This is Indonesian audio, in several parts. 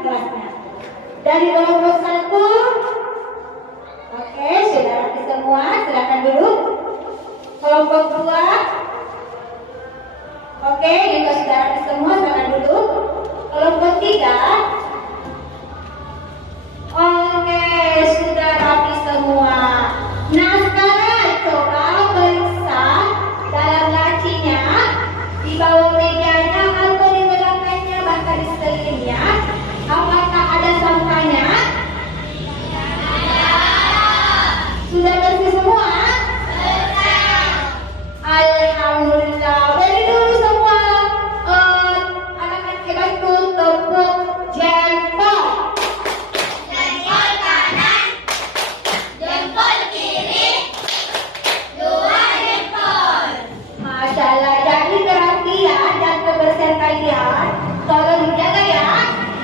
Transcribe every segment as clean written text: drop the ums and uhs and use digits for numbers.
kelasnya. Dari kelompok 1, oke, sudah rapi semua, silakan duduk. Kelompok 2, oke, juga sudah rapi semua, silakan duduk. Kelompok 3, oke, sudah rapi semua. Nah, sekarang coba periksa dalam lacinya, di bawah mejanya atau di belakangnya, bahkan di sekelilingnya, apakah ada sampahnya? Sudah bersih semua? Alhamdulillah. Beri dulu semua anak-anak hebat tepuk jempol. Jempol kanan, jempol kiri, 2 jempol. Masya Allah, jadi perhatian dan kebersihan kalian tolong dijaga ya.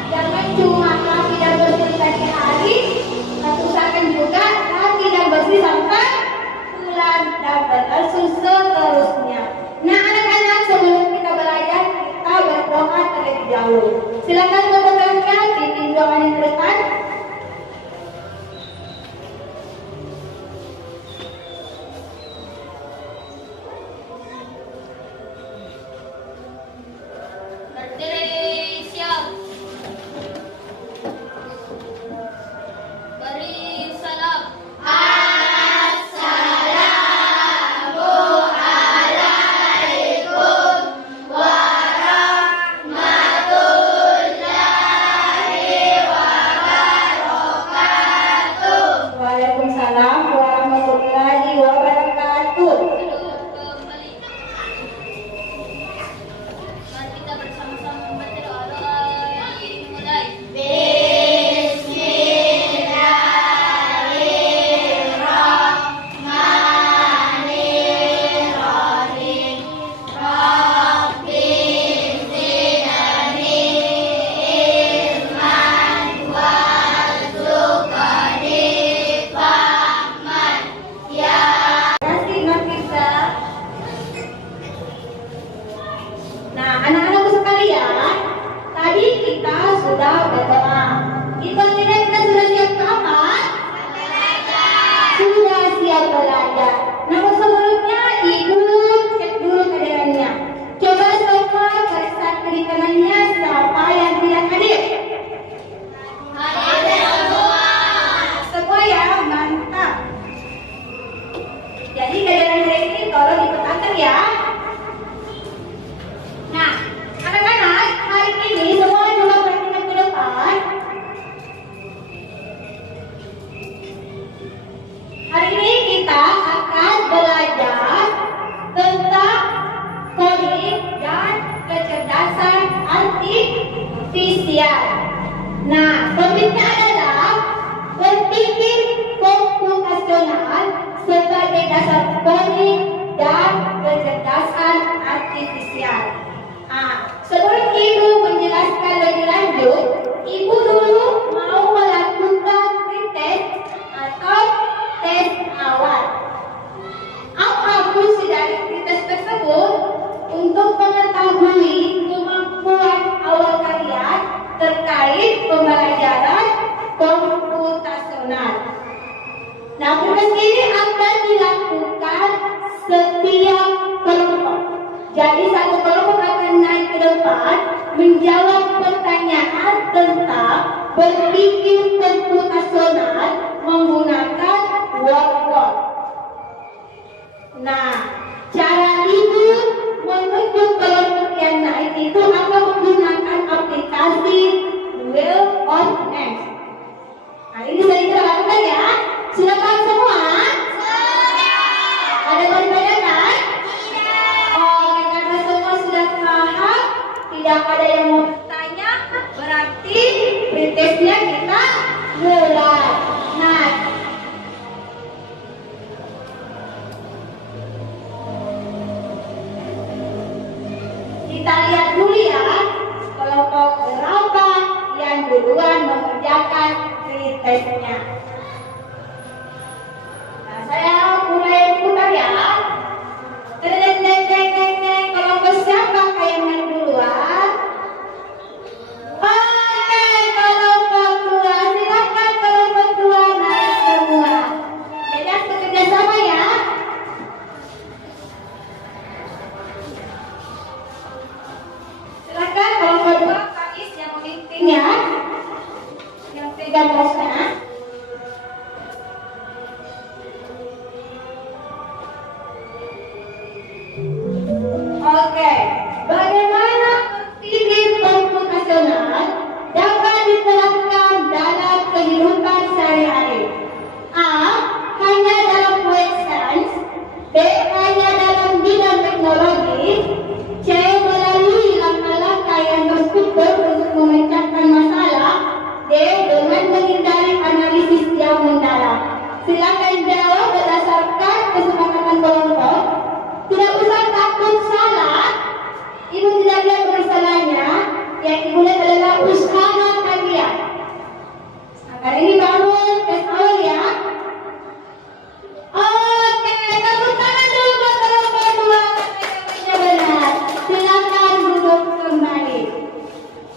Jangan cuma rapi dan bersih pagi hari, tapi usahakan juga rapi dan bersih sampai pulang dan berlangsung seterusnya. Nah, anak-anak, sebelum kita belajar, kita berdoa terlebih dahulu. Silakan berdoa di tinjauan yang depan. Berdiri siap. Beri salam. Assalamualaikum warahmatullahi wabarakatuh. Waalaikumsalam warahmatullahi wabarakatuh. Duduk kembali. Mari kita bersama-sama membaca doa-doa yang dimulai. Bismillahirrahmanirrahim. Rabbi zidni ilman warzuqni fahman. Ya Terima kasih Mas Firza. Nah, anak-anakku sekalian, tadi kita sudah berdoa. Kita sudah siap kamar? Sudah siap belajar. Namun sebelumnya Ibu cek dulu keadaannya. Coba semua periksa kiri kanannya siapa yang tidak hadir. hadir semua. Semua ya, mantap. Jadi kegiatan hari ini tolong diperhatikan ya. Nah, anak-anak, hari ini semua coba perhatikan ke depan. Hari ini kita akan belajar tentang coding dan kecerdasan artifisial. Nah, topiknya adalah berpikir komputasional sebagai dasar coding dan kecerdasan artifisial. Sebelum Ibu menjelaskan lebih lanjut, Ibu dulu mau melakukan pretest atau tes awal. Apa fungsi dari pretest tersebut? Untuk mengetahui kemampuan awal kalian terkait pembelajaran komputasional. Nah, proses ini akan dilakukan setiap kelompok. Jadi satu kelompok akan naik ke depan menjawab pertanyaan tentang berpikir komputasional menggunakan whiteboard. Nah, cara Ibu menunjuk kelompok yang naik itu akan menggunakan aplikasi Wheel of Names. Nah, ini saya kita lakukan ya. Sudah paham semua? Ada pertanyaan? Oh, karena semua sudah paham, tidak ada yang mau bertanya, berarti pretestnya kita mulai. Nah, kita lihat dulu ya, kelompok berapa yang duluan mengerjakan pretestnya. Nah, saya mulai putar ya. Kelompok siapa yang main duluan? Oke, ya. Yang 13-nya. Oke, bagaimana aktivitas komputasional dapat diterapkan dalam kehidupan sehari-hari? A. Hanya dalam proyek sains. B. Hanya dalam bidang teknologi. C. Melalui langkah-langkah yang terstruktur untuk memecahkan masalah. D. Dengan menghindari analisis yang mendalam. Silakan jawab berdasarkan kesepakatan kelompok. Tidak usah takut salah. Ibu tidak lihat bersalahnya. Yang ibu lihat adalah usaha kalian. Agar ini bangun tes awal ya. Oke, tepuk tangan dulu buat kelompok 2 yang benar. Silakan duduk kembali.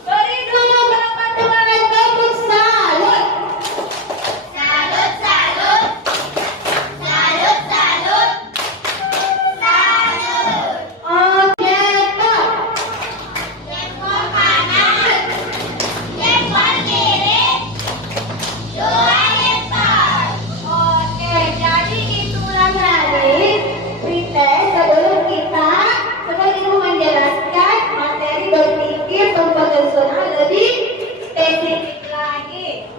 Beri dulu kelompok 2 tepuk salut. Salut, salut. Salut, salut. Salut. Oke, Pak. Jempol kanan. Jempol kiri. Dua jempol. Oke, jadi itulah tadi pretest sebelum ibu menjelaskan materi berpikir komputasional lebih spesifik lagi.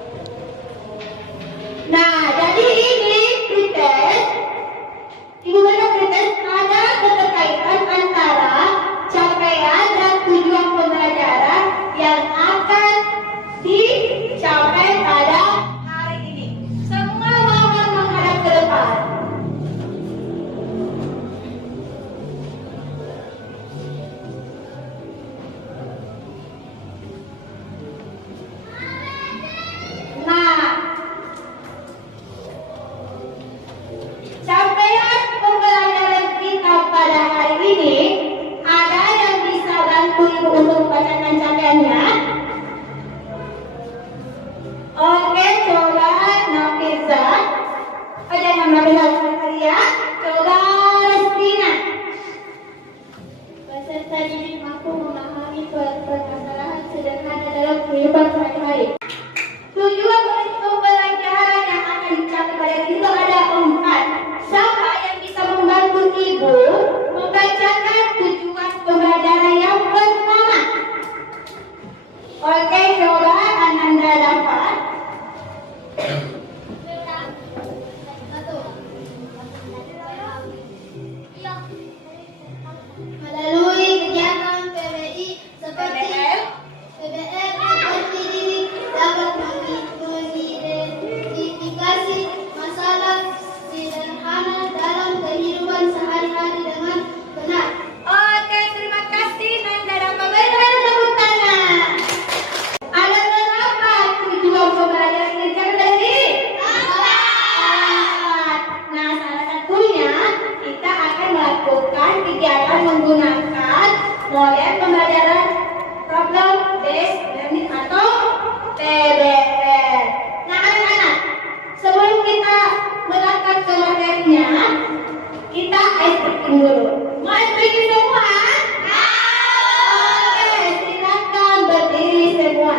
Nah, jadi ini pretest. Ibu baca pretest ada keterkaitan antara capaian dan tujuan pembelajaran yang akan dicapai pada hari ini. Semua mohon menghadap ke depan. Nah, capaian pembelajaran kita pada hari ini, ada yang bisa bantu ibu untuk membacakan capaiannya? Oke, coba Nafisa. Oh, jangan Nafisa sekali ya. Coba Restina. Peserta didik mampu memahami permasalahan sederhana dalam kehidupan sehari-hari. Tujuan pembelajaran yang akan dicapai pada itu ada 4. Siapa yang bisa membantu ibu membacakan tujuan pembelajaran yang pertama? Oke, coba Ananda dapat. Melalui kegiatan PBI seperti PBL seperti ini dapat mengidentifikasi masalah sederhana dalam kehidupan sehari-hari dengan benar. Oke, terima kasih Nanda dapat. Bagaimana tepuk tangan? Ada berapa tujuan pembelajaran ini dicapai tadi? 4. Nah, salah satunya kita akan melakukan kegiatan menggunakan model pembelajaran problem based learning atau PBL. Nah, anak-anak, sebelum kita melangkah ke materinya, kita ice breaking dulu. Mau ice breaking semua? Oke, silakan berdiri semua.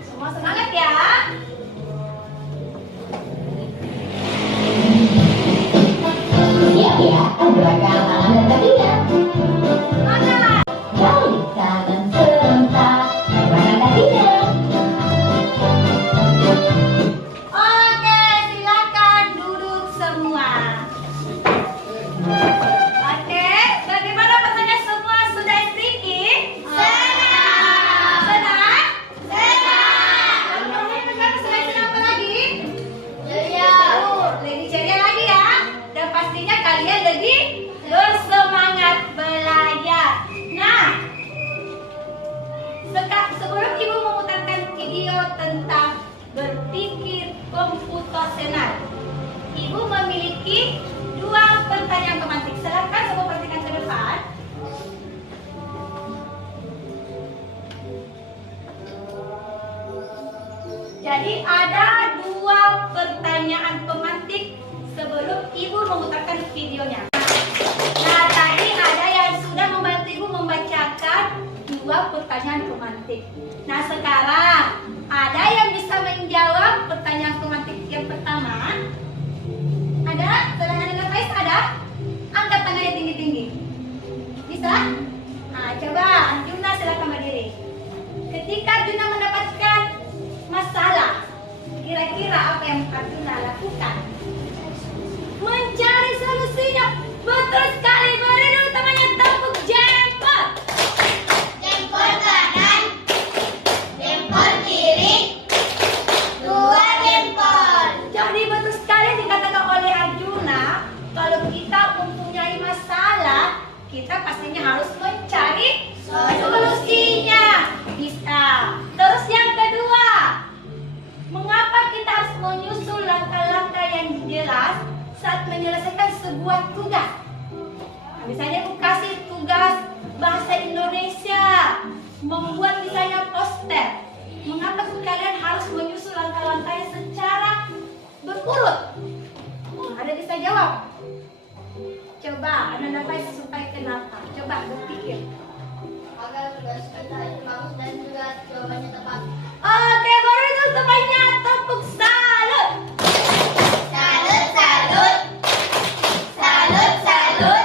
Semua semangat ya. Siap ya, gerakan tangan dan kakinya. Mana? Balik kanan serentak, gerakan kakinya. Oke, silakan duduk semua. Oke, bagaimana rasanya semua sudah istirahat? Senang. Senang? Senang. Jadi ada 2 pertanyaan pemantik sebelum Ibu memutarkan videonya. Nah, tadi ada yang sudah membantu Ibu membacakan 2 pertanyaan pemantik. Nah, sekarang ada yang bisa menjawab pertanyaan pemantik yang pertama? Ada? Sedangkan dengan Faiz ada? Angkat tangannya tinggi-tinggi. Bisa? Nah, coba Juna silakan berdiri. Ketika Juna mendapatkan masalah, kira-kira apa yang Juna lakukan? Mencari solusinya. Betul sekali. Beri dulu temannya tepuk jempol. Jempol kanan, jempol kiri, 2 jempol. Jadi betul sekali dikatakan oleh Arjuna, kalau kita mempunyai masalah, kita pastinya harus mencari solusinya. Bisa. Terus yang kedua, mengapa kita harus menyusun langkah-langkah yang jelas saat menyelesaikan sebuah tugas? Nah, misalnya aku kasih tugas bahasa Indonesia, membuat misalnya poster. Mengapa kalian harus menyusun langkah-langkahnya secara berurut? Ada bisa jawab? Coba, Anda dapat supaya kenapa? Coba berpikir. Agar tugas kita itu bagus dan juga jawabannya tepat. Oke, baru itu temannya tepuk salut. Salut, salut. Salut, salut.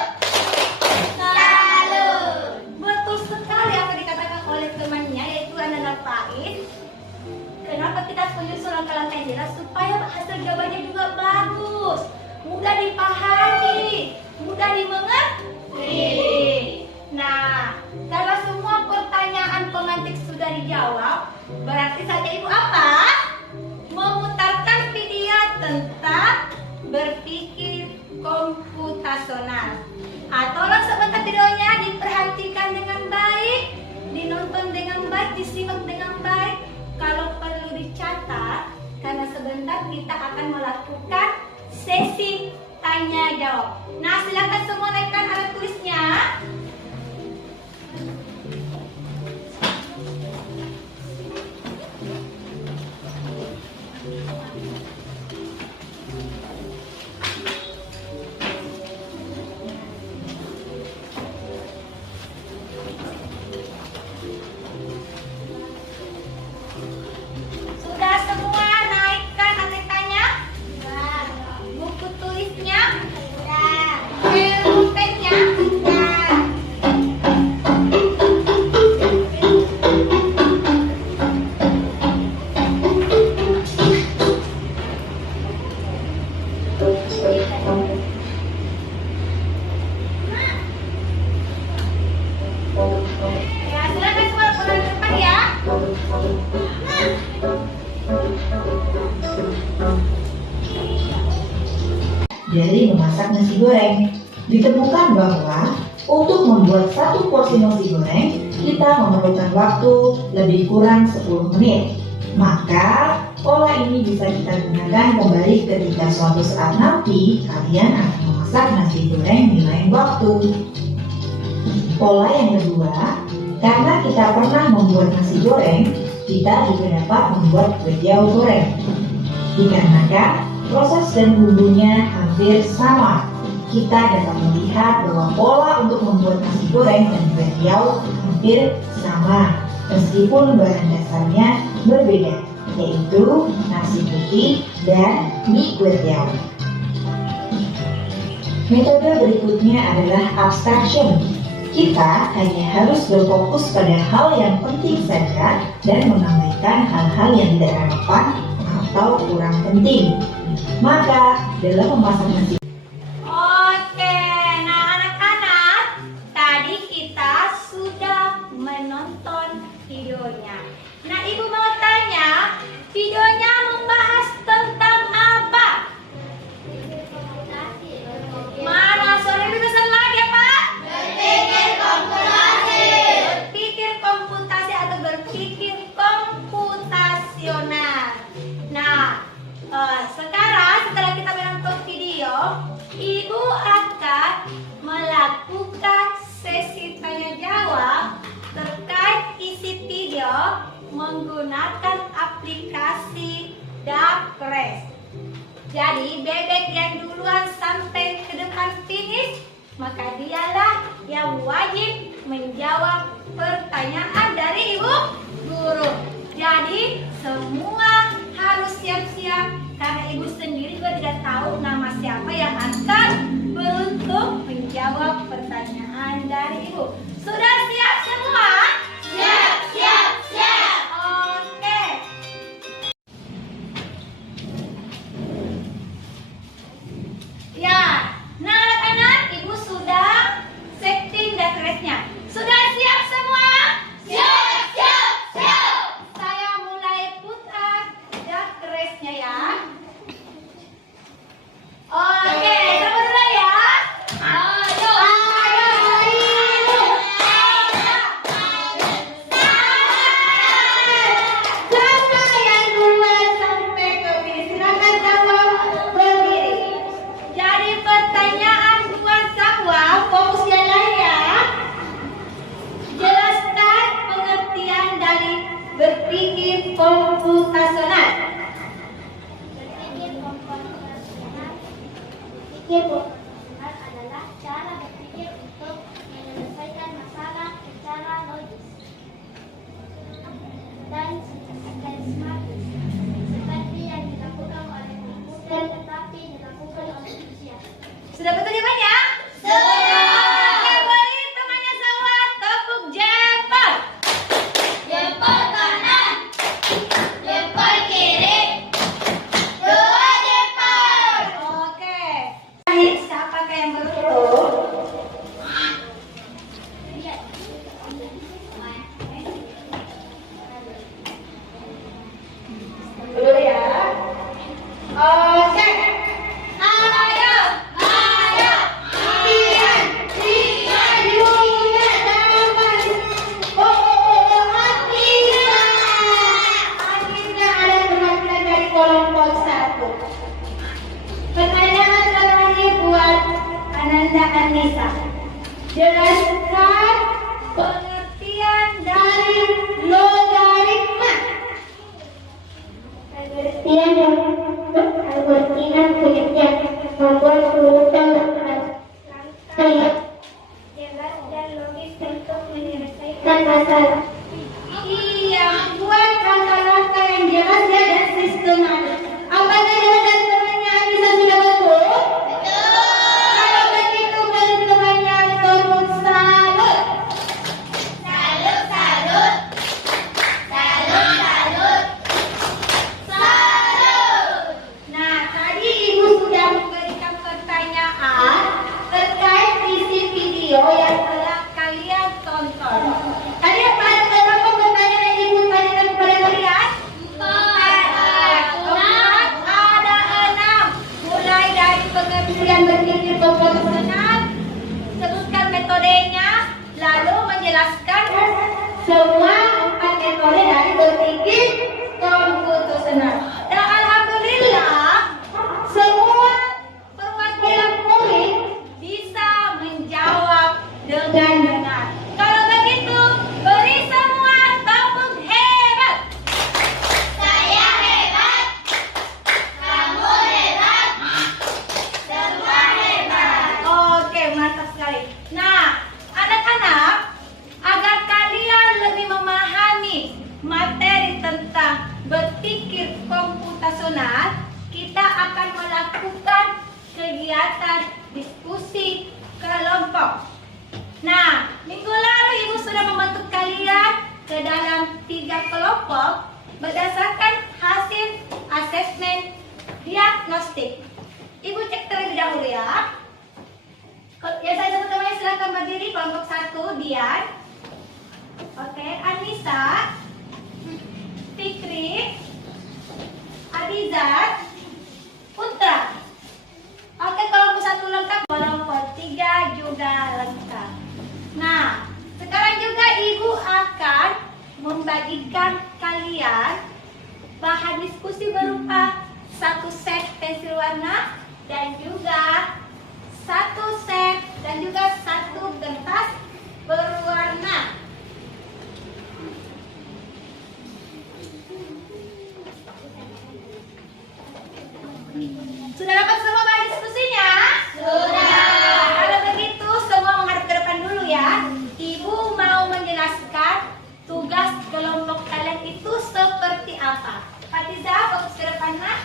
Salut. Betul sekali apa dikatakan oleh temannya, yaitu Ananda Faiz. Kenapa kita harus menyusun langkah-langkah yang jelas supaya hasil jawabannya juga bagus, mudah dipahami, mudah dimengerti. Nah, kalau semua pertanyaan pemantik sudah dijawab, berarti saja Ibu apa? Memutarkan video tentang berpikir komputasional. Tolong sebentar videonya diperhatikan dengan baik, dinonton dengan baik, disimak dengan baik. Kalau perlu dicatat, karena sebentar kita akan melakukan sesi tanya jawab. Nah, silakan semua naikkan alat tulisnya. Sudah semua naikkan ATK-nya? Buku tulisnya? Pulpennya? Ya, silakan semua pulang ke depan ya. Dari memasak nasi goreng, ditemukan bahwa untuk membuat 1 porsi nasi goreng, kita memerlukan waktu lebih kurang 10 menit. Maka, pola ini bisa kita gunakan kembali ketika suatu saat nanti kalian akan memasak nasi goreng di lain waktu. Pola yang kedua, karena kita pernah membuat nasi goreng, kita juga dapat membuat kue tiaw goreng. Dikarenakan proses dan bumbunya hampir sama, kita dapat melihat bahwa pola untuk membuat nasi goreng dan kue tiaw hampir sama, meskipun bahan dasarnya berbeda, yaitu nasi putih dan mie kue tiaw. Metode berikutnya adalah abstraction. Kita hanya harus berfokus pada hal yang penting saja dan mengabaikan hal-hal yang tidak relevan atau kurang penting. Maka, dalam memasak nasi Oke, nah anak-anak, tadi kita sudah menonton videonya. Nah, Ibu mau tanya, videonya membahas tentang apa? Mana suara lebih besar lagi ya, Pak? Berpikir komputasi. Berpikir komputasi atau berpikir komputasional. Nah, sekarang setelah kita menonton video, menggunakan aplikasi Dapres. Jadi bebek yang duluan sampai ke depan finish, maka dialah yang wajib menjawab pertanyaan dari ibu guru. Jadi semua harus siap-siap karena ibu sendiri juga tidak tahu nama siapa yang akan beruntung menjawab pertanyaan dari ibu. Sudah siap semua? Siap, siap, siap. Oke. Ya, nah anak-anak, ibu sudah setting Dapresnya. Sudah siap semua? Siap, siap, siap. Saya mulai putar Dapresnya ya. Oke, kamu mulai ya. Ayo. Siapa yang duluan sampai ke finish? Silakan jawab berdiri. Jadi pertanyaan buat Sahwa, fokus jalan ya. Jelaskan pengertian dari berpikir komputasional. Berpikir komputasional adalah cara berpikir untuk menyelesaikan masalah secara logis dan sistematis, seperti yang dilakukan oleh komputer tetapi dilakukan oleh manusia. Sudah betul jawabannya? Sudah. Oke, beri temannya Sahwa tepuk jempol. Jempol kanan, jempol kiri, dua jempol. Oke. Siapakah yang beruntung? Lihat. Dulu ya. Oke. Ayo, ayo, Pian, Pian, Yuna, Daman. Akhirnya ada perwakilan dari kelompok 1. Pertanyaan terakhir buat Ananda Anissa. Jelaskan pengertian dari logaritma. Albertina bekerja membuat urutan saya jelas dan logis untuk menyelesaikan masalah. Iya, buat langkah-langkah yang jelas ya dan sistematis. Apakah jawaban temannya Anissa sudah betul? Kalau begitu beri temannya tepuk salut. salut, salut, salut, salut, salut. Nah, tadi ibu sudah memberikan pertanyaan terkait isi video yang telah kalian tonton. Tadi apa pertanyaan yang ibu tanyakan kepada kalian? Empat. Ada 6. Mulai dari pengertian berpikir komputasional, sebutkan metodenya, lalu menjelaskan semua 4 metode dari berpikir komputasional. Dan alhamdulillah, semua perwakilan murid bisa menjawab dengan benar. Kalau begitu, beri semua tepuk hebat. Saya hebat, kamu hebat, semua hebat. Oke, mantap sekali. Nah, anak-anak, agar kalian lebih memahami materi tentang berpikir komputasional, kita akan melakukan kegiatan diskusi kelompok. Nah, minggu lalu ibu sudah membentuk kalian ke dalam 3 kelompok berdasarkan hasil asesmen diagnostik. Ibu cek terlebih dahulu ya. Ya, saya sebut namanya, silakan berdiri. Kelompok 1, Dian. Oke, Anissa, Fikri, Adizat, Putra. Oke, kelompok 1 lengkap, kelompok 3 juga lengkap. Nah, sekarang juga ibu akan membagikan kalian bahan diskusi berupa 1 set pensil warna dan juga 1 set dan juga 1 kertas berwarna. Sudah dapat semua bahan diskusinya? Sudah. Kalau begitu semua menghadap ke depan dulu ya. Ibu mau menjelaskan tugas kelompok kalian itu seperti apa. Fatiza, fokus ke depan nak.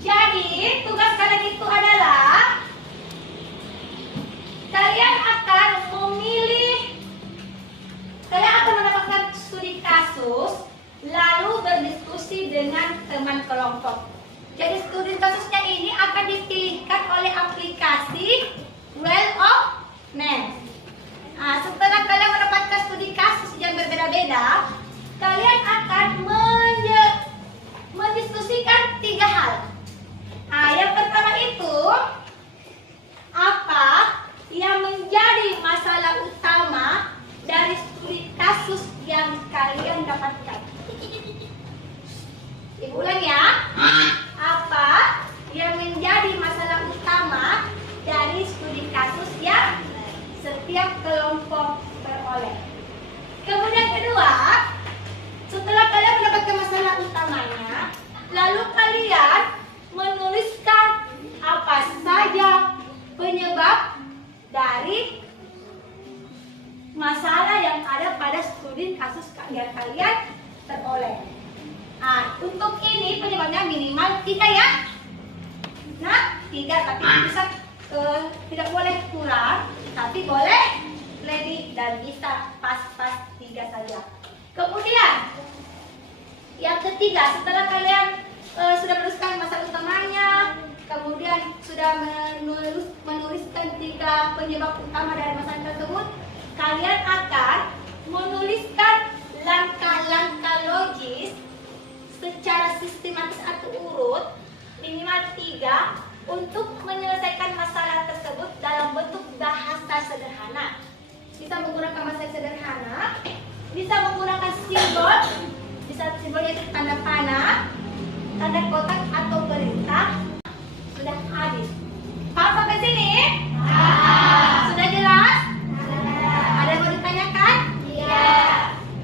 Jadi tugas kalian itu adalah kalian akan mendapatkan studi kasus lalu berdiskusi dengan teman kelompok. Jadi studi kasusnya ini akan dipilihkan oleh aplikasi Well of Names. Nah, setelah kalian mendapatkan studi kasus yang berbeda-beda, kalian akan mendiskusikan 3 hal. Nah, yang pertama itu apa yang menjadi masalah utama dari studi kasus yang kalian dapatkan. Ibu ulang ya. Apa yang menjadi masalah utama dari studi kasus yang setiap kelompok peroleh. Kemudian kedua, setelah kalian mendapatkan masalah utamanya, lalu kalian menuliskan apa saja penyebab dari masalah yang ada pada studi kasus yang kalian peroleh. Nah, untuk ini penyebabnya minimal 3 ya. Nah, 3 tapi bisa tidak boleh kurang, tapi boleh lebih dan bisa pas-pas 3 saja. Kemudian yang ketiga, setelah kalian sudah menuliskan masalah utamanya, kemudian sudah menuliskan 3 penyebab utama dari masalah tersebut, kalian akan menuliskan langkah-langkah logis secara sistematis atau urut minimal 3 untuk menyelesaikan masalah tersebut dalam bentuk bahasa sederhana. Bisa menggunakan bahasa sederhana, bisa menggunakan simbol, bisa simbolnya itu tanda panah, tanda kotak atau perintah. Sudah habis. Paham sampai sini? Sudah jelas? Ada yang mau ditanyakan? Iya.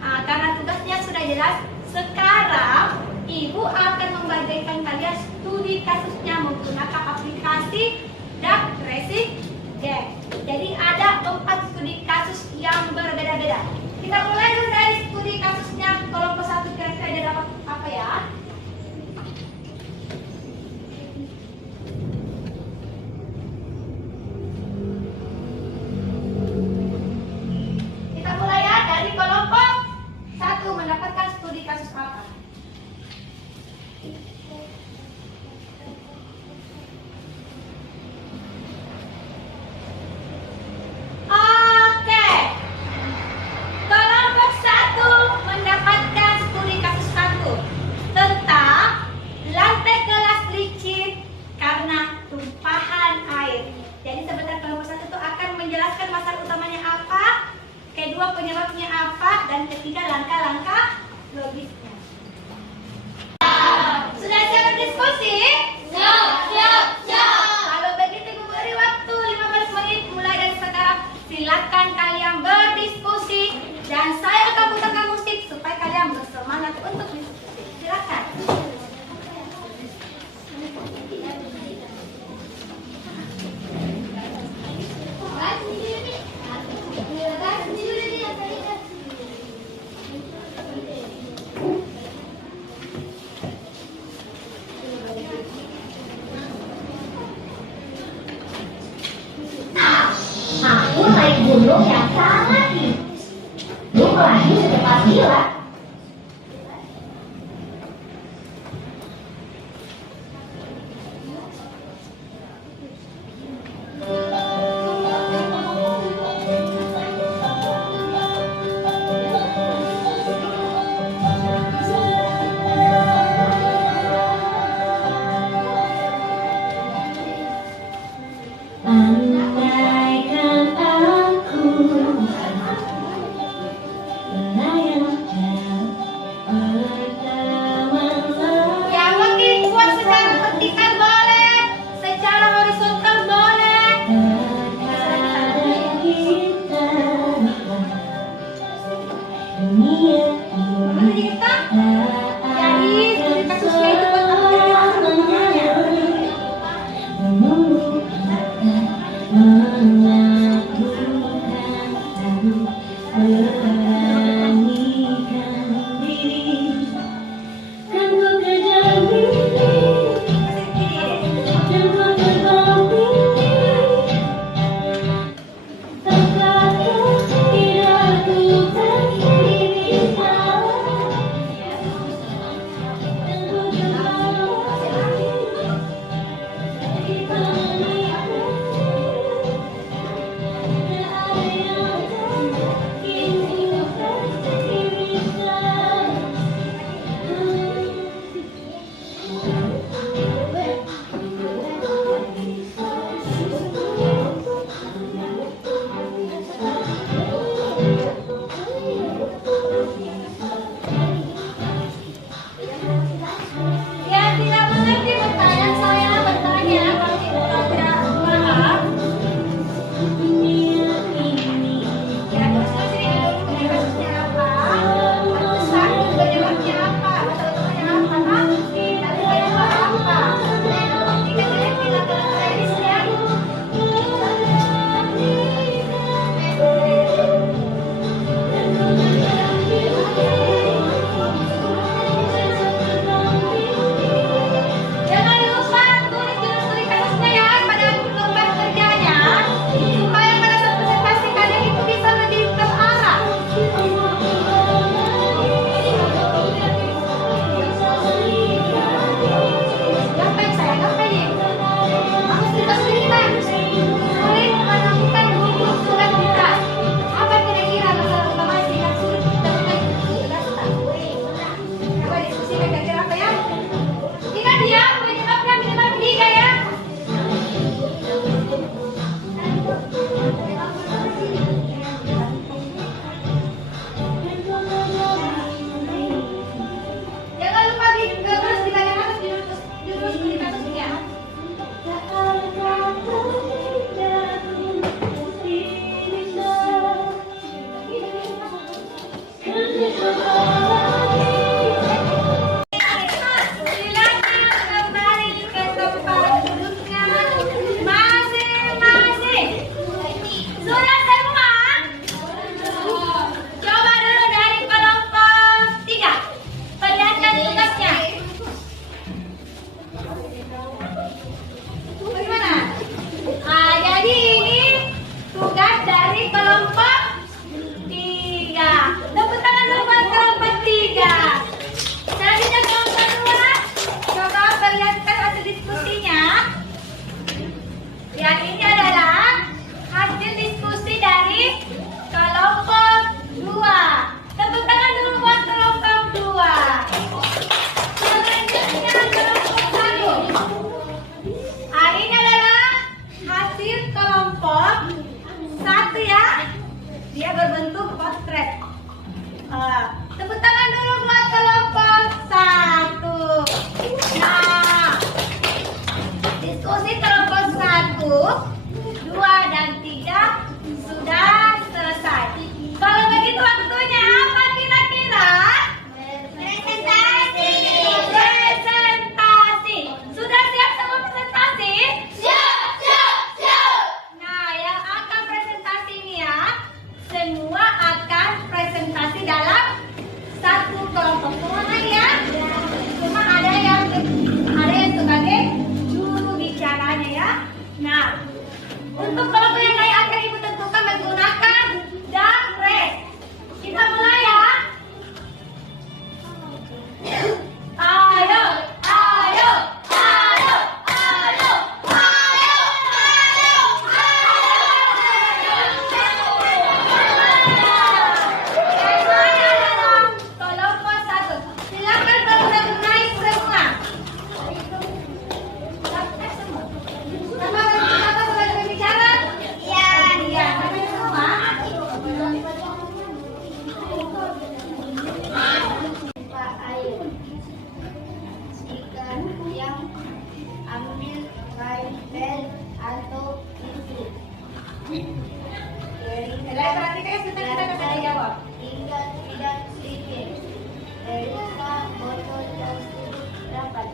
Nah, karena tugasnya sudah jelas, sekarang Ibu akan membagikan kalian studi kasusnya menggunakan aplikasi Duck Racing Game. Jadi ada 4 studi kasus yang berbeda-beda. Kita mulai dulu dari studi kasusnya kelompok 1, kira-kira ada dapat apa ya? Kita mulai ya dari kelompok 1 mendapatkan studi kasus apa? Oke. Kelompok 1 mendapatkan studi kasus 1 tentang lantai kelas licin karena tumpahan air. Jadi sebentar kelompok 1 itu akan menjelaskan masalah utamanya apa, kedua penyebabnya apa, dan ketiga langkah-langkah logisnya. Sudah siap berdiskusi? Siap. Kalau begitu Ibu beri waktu 15 menit mulai dari sekarang. Silakan kalian berdiskusi dan saya akan putarkan musik supaya kalian bersemangat untuk diskusi. Silakan. Aku naik gunung yang sangat tinggi. Belum lagi secepat kilat. Andaikan aku melayang Yang tidak mengerti bertanya, saya bertanya. Kalau tidak paham, ya terus sini dulu penyebabnya apa? Terus satu penyebabnya apa? Masalahnya apa? Nanti penyebab apa? Jika tidak kita tulis ya. Jangan lupa tulis judul kasusnya ya pada lembar kerjanya supaya pada saat presentasi kalian itu bisa lebih terarah. Ngapain saya? Ngapain? Aku cerita-cerita. Sulit menemukan buku surat tugas. Apa kira-kira masalah utama yang sulit ditemukan buku surat tugas? Coba diskusikan kira-kira apa ya? Ingat ya, penyebabnya minimal 3 ya. Jangan lupa terus ditanyakan judul studi kasusnya. Silakan kembali ke tempat duduknya masing-masing. Sudah semua? Coba dulu dari kelompok 3. Perlihatkan tugasnya. Bagaimana? Jadi ini tugas dari kelompok 3. Tepuk tangan dulu buat kelompok 3. Selanjutnya kelompok 2. Coba perlihatkan hasil diskusinya. Yang ini adalah hasil diskusi dari kelompok 2. Tepuk tangan dulu buat kelompok 2. Selanjutnya kelompok 1. Ini adalah hasil kelompok 1 ya. Dia berbentuk potret. Tepuk tangan dulu buat kelompok 1. Nah, diskusi kelompok 1, 2 dan 3 sudah selesai. Kalau begitu waktunya apa kira-kira? Presentasi. Presentasi. Sudah siap semua presentasi? Siap. Nah, yang akan presentasi ini ya, semua akan presentasi dalam satu kelompok. Semua ya? Cuma ada yang sebagai juru bicaranya ya. Nah, untuk kelompok yang lain akan ibu tentukan menggunakan dapres. Kita mulai ya. Ayo. Kelompok 1. Silakan kelompok naik semua. Apa boleh berbicara? Iya. Naik semua. Pak Air, ikan yang ambil kain pen atau tisu. Perhatikan sebentar kita bisa jawab. Tinggal tidak sedikit. Terima botol plastik rapat.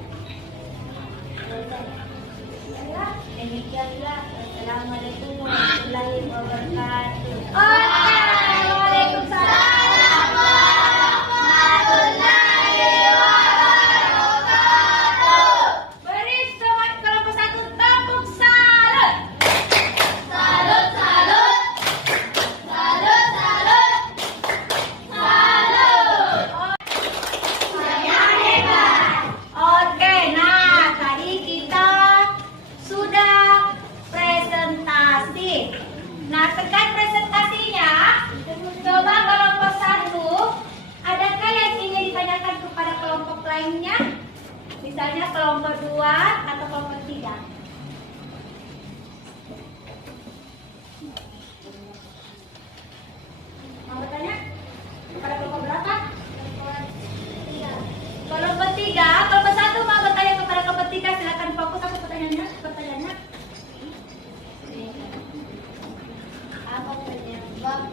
Demikianlah Assalamualaikum warahmatullahi wabarakatuh. Waalaikumsalam warahmatullahi wabarakatuh. Beri semangat kelompok 1 tepuk salut. Salut, salut. Salut, salut. Salut. Saya hebat. Oke, nah tadi kita sudah presentasi. Nah, terkait presentasinya, coba kelompok 1, adakah yang ingin ditanyakan kepada kelompok lainnya? Misalnya kelompok 2 atau kelompok 3. Mau bertanya? Kepada kelompok berapa? Kelompok 3. Kelompok 1 mau bertanya kepada kelompok 3. Silakan fokus apa pertanyaannya? Apa penyebab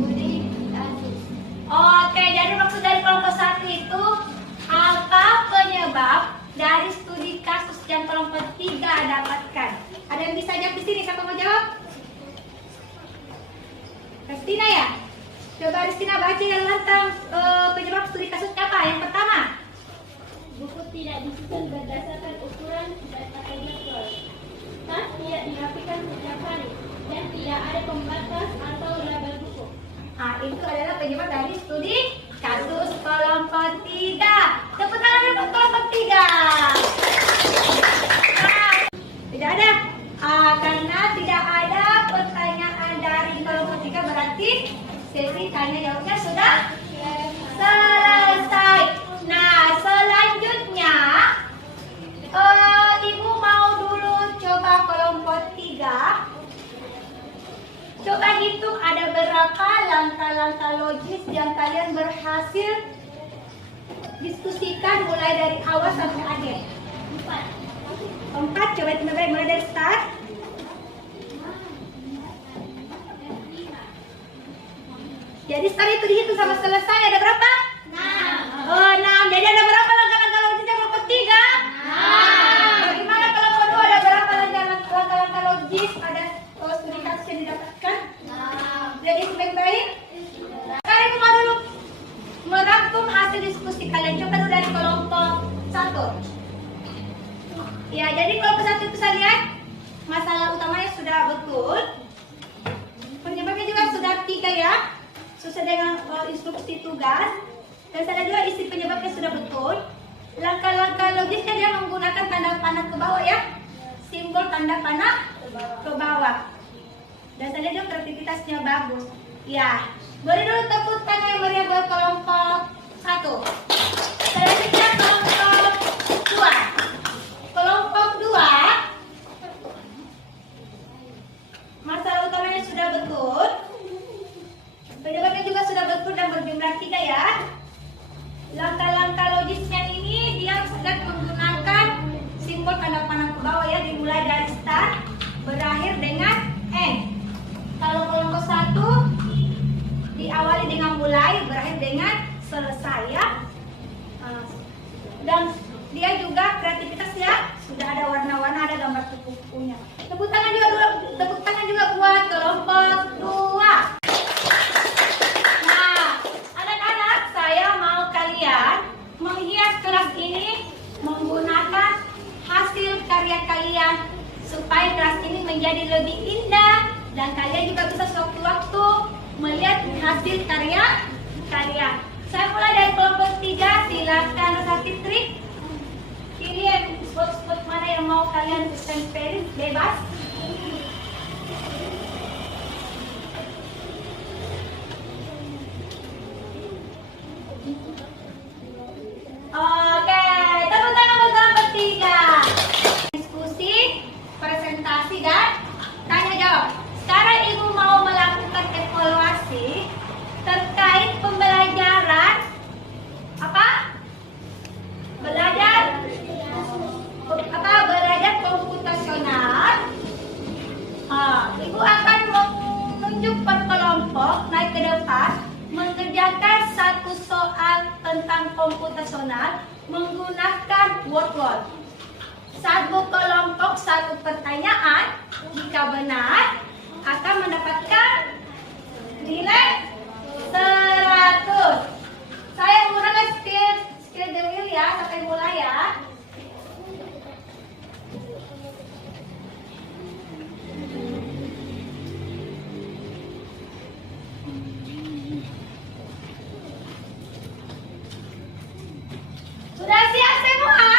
dari kasus? Oke, jadi maksud dari kelompok 1 itu apa penyebab dari studi kasus yang kelompok 3 dapatkan? Ada yang bisa jawab di sini? Siapa mau jawab? Kristina ya? Coba Kristina baca yang tentang penyebab studi kasus apa? Yang pertama, Buku tidak disusun berdasarkan ukuran dan kategori. Tas tidak dirapikan setiap hari dan tidak ada pembatas atau label buku. itu adalah penyebab dari studi kasus kelompok 3. Tepuk tangan untuk kelompok 3. Tidak ada. Karena tidak ada pertanyaan dari kelompok 3 berarti sesi tanya jawabnya sudah selesai. Nah, selanjutnya Ibu mau dulu coba kelompok 3. Coba hitung ada berapa langkah-langkah logis yang kalian berhasil diskusikan mulai dari awal sampai akhir. 4. Coba hitung baik mulai dari start. Jadi start itu dihitung sama selesai ada berapa? 6. Oh, 6. Jadi ada berapa langkah-langkah logis yang kelompok 3? 6. Bagaimana kelompok 2 ada berapa langkah-langkah logis ada studi kasus yang didapatkan? 6. Jadi baik-baik. Sekarang Ibu mau dulu merangkum hasil diskusi kalian. Coba dulu dari kelompok 1. Ya, jadi kelompok 1 itu saya lihat masalah utamanya sudah betul. Penyebabnya juga sudah 3 ya. Sesuai dengan instruksi tugas. Dan saya juga isi penyebabnya sudah betul. Langkah-langkah logisnya dia menggunakan tanda panah ke bawah ya. Simbol tanda panah ke bawah. Dan saya juga kreativitasnya bagus. Ya, beri dulu tepuk tangan yang meriah buat kelompok 1. Selanjutnya kelompok 2. Kelompok 2, masalah utamanya sudah betul. Penyebabnya juga sudah betul dan berjumlah 3 ya. Langkah-langkah logisnya ini dia sedang menggunakan simbol tanda panah ke bawah ya, dimulai dari start, berakhir dengan end. Kalau kelompok 1 diawali dengan mulai, berakhir dengan selesai ya. Dan dia juga kreativitas ya, sudah ada warna-warna, ada gambar kupu-kupunya. Tepuk tangan juga buat kelompok 2. Nah, anak-anak, saya mau kalian menghias kelas ini menggunakan hasil karya kalian supaya kelas ini menjadi lebih indah dan kalian juga bisa sewaktu-waktu melihat hasil karya kalian. Saya mulai dari kelompok 3, silakan Rosa Fitri. Pilih spot-spot mana yang mau kalian tempelin, bebas. Oke, tepuk tangan buat kelompok 3. Diskusi, presentasi, dan tanya jawab. Sekarang Ibu mau melakukan evaluasi terkait pembelajaran apa? Belajar komputasional. Ibu akan menunjuk per kelompok naik ke depan mengerjakan satu soal tentang komputasional menggunakan word. Satu kelompok satu pertanyaan. Jika benar, akan mendapatkan nilai 100. Saya menggunakan skill the wheel ya, sampai mulai ya. Sudah siap semua?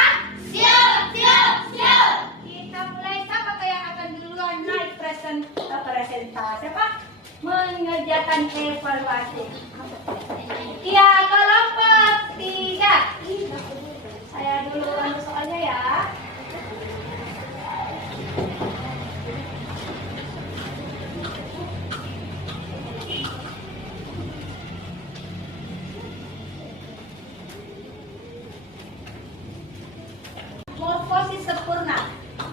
Siap, siap, siap. Kita mulai. Siapa yang akan duluan naik presentasi apa? Mengerjakan evaluasi. Ya, kelompok 3. Saya dulu ambil soalnya ya. Morfosis sempurna.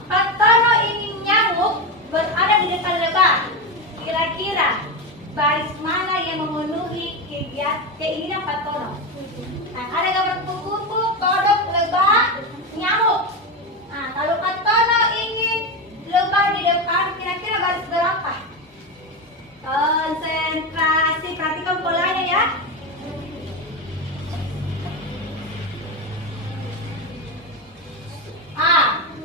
Patono ingin nyamuk berada di depan lebah. Kira-kira baris mana yang memenuhi keinginan Patono? Nah, ada gambar kupu-kupu, kodok, lebah, nyamuk. Nah, kalau Patono ingin lebah di depan, kira-kira baris berapa? Konsentrasi, perhatikan polanya ya.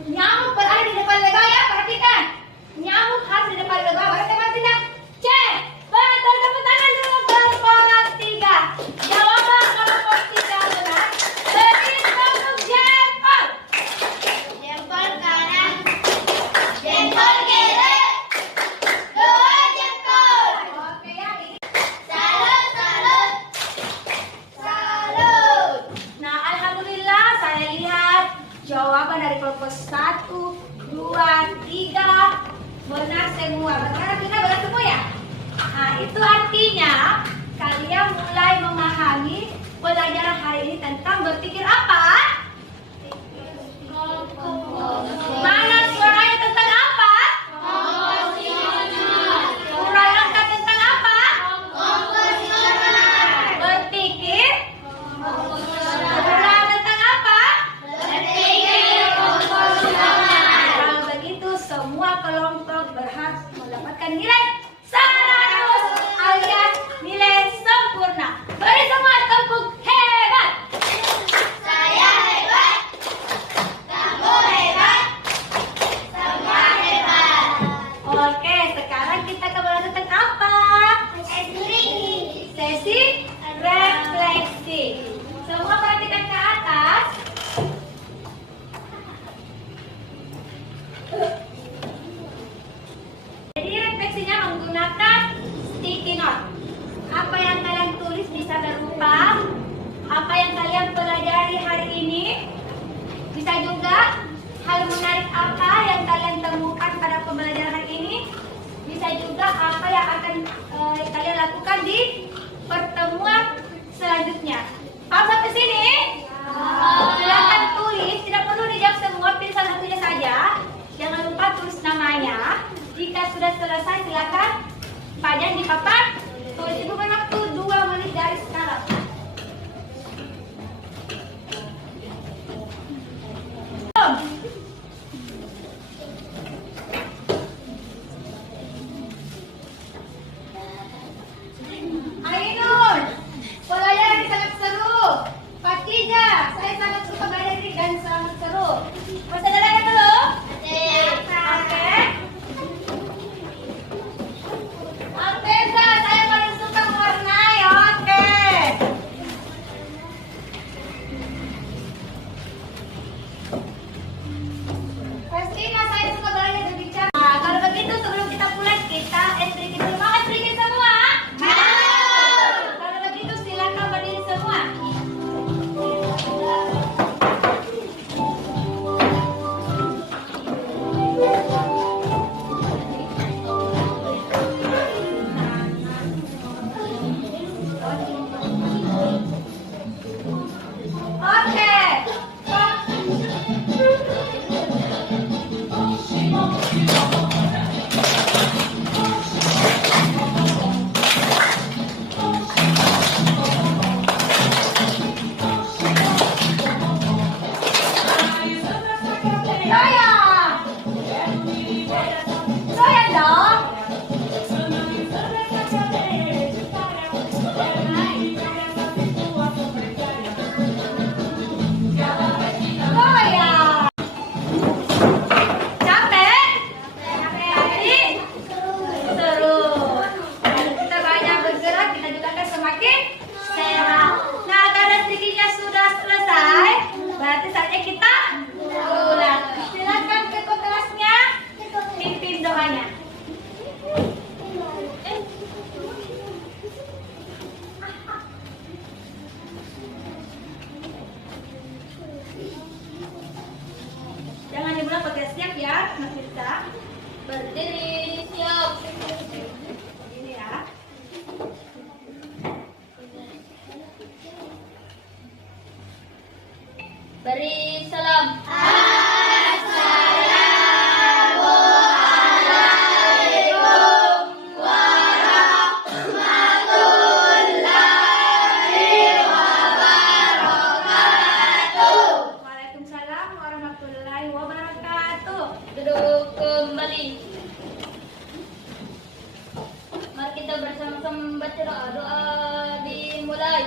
Nyamuk berada di depan lebah ya, perhatikan. Nyamuk harus di depan lebah, baru tembak tindak. Cek. Betul, tepuk tangan dulu kelompok 3. Jawaban kelompok 3 benar. Beri tepuk jempol. Jempol kanan, jempol kiri, 2 jempol. Oke ya, ini. Salut, salut, salut. Nah, alhamdulillah saya lihat jawaban dari kelompok 1, 2, 3 benar semua. Benar benar semua ya? Nah, itu artinya kalian mulai memahami pelajaran hari ini tentang berpikir apa? Mana suaranya tentang apa? Uraian tentang apa? Berpikir. Uraian tentang apa? Kalau begitu semua kelompok berhak mendapatkan nilai 100 alias nilai sempurna. Beri semua tepuk hebat. Saya hebat, kamu hebat, semua hebat. Oke, sekarang kita kembali tentang apa? Sesi refleksi. Semua perhatikan ke atas. Jadi refleksinya menggunakan sticky note. Apa yang kalian tulis bisa berupa apa yang kalian pelajari hari ini. Bisa juga hal menarik apa yang kalian temukan pada pembelajaran hari ini. Bisa juga apa yang akan kalian lakukan di pertemuan selanjutnya. Paham sampai sini? Silakan tulis, tidak perlu dijawab semua, pilih salah satunya saja. Jangan lupa tulis namanya. Jika sudah selesai silakan pajang di papan. Tulis. Ibu beri waktu 2 menit dari sekarang. Ainun, pelajaran ini sangat seru. Fatija, saya sangat suka belajar ini dan sangat seru. Masih ada lagi belum? Oke. Alteza, saya paling suka mewarnai Nafisa. Berdiri, siap. Ini ya. Beri salam. Waalaikumsalam warahmatullahi wabarakatuh. Duduk kembali. Mari kita bersama-sama membaca doa. Doa dimulai.